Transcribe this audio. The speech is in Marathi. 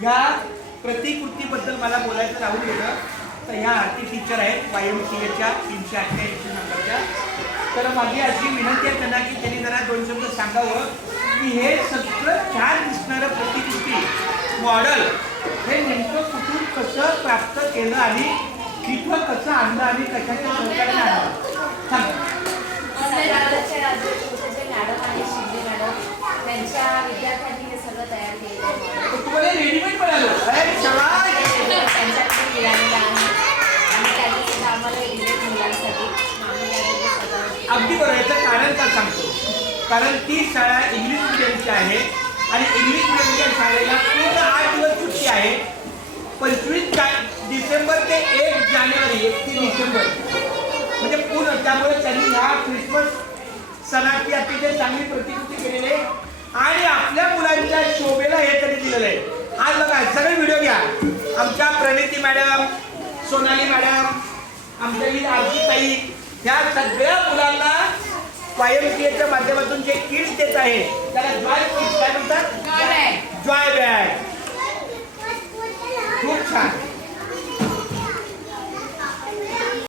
ह्या प्रतिकृतीबद्दल मला बोलायचं राहून गेलं तर ह्या आरती टीचर आहेत YMCAच्या 388 नंबरच्या. तर माझी अशी विनंती आहे त्यांना की त्यांनी जरा 2 शब्द सांगावं की हे सगळं छान दिसणारं प्रतिकृती मॉडेल हे नेमकं कुठून कसं प्राप्त केलं आणि तिथं कसं आणलं आणि कशाच्या सहकार्याने आणलं सांगा. मॅडम आणि शिंदे मॅडम त्यांच्या विद्यार्थ्यांनी हे सगळं तयार केलं. तुम्हाला रेडीमेड मिळालं त्यांच्याकडे मिळालेलं आहे आणि त्यांनी सुद्धा आम्हाला इव्हेंट मुलांसाठी अगदी बरोबर. याचं कारण का सांगतो, कारण ती शाळा इंग्लिश मिडियमची आहे आणि इंग्लिश मिडियमच्या शाळेला पूर्ण 8 दिवस सुट्टी आहे. 25 डिसेंबर ते 1 जानेवारी 31 डिसेंबर म्हणजे पूर्ण. त्यामुळे त्यांनी ह्या क्रिसमस सणाची अतिशय चांगली प्रतिकृती केलेली आहे आणि आपल्या मुलांच्या शोभेला हे त्यांनी दिलेलं आहे. आज बघा सगळे व्हिडिओ घ्या. आमच्या प्रणिती मॅडम, सोनाली मॅडम, आमच्या ही आरती ताई ह्या सगळ्या मुलांना YMCAच्या माध्यमातून जे किट्स देत आहे त्याला जॉय किट्स काय म्हणतात, जॉय बॅग. खूप छान.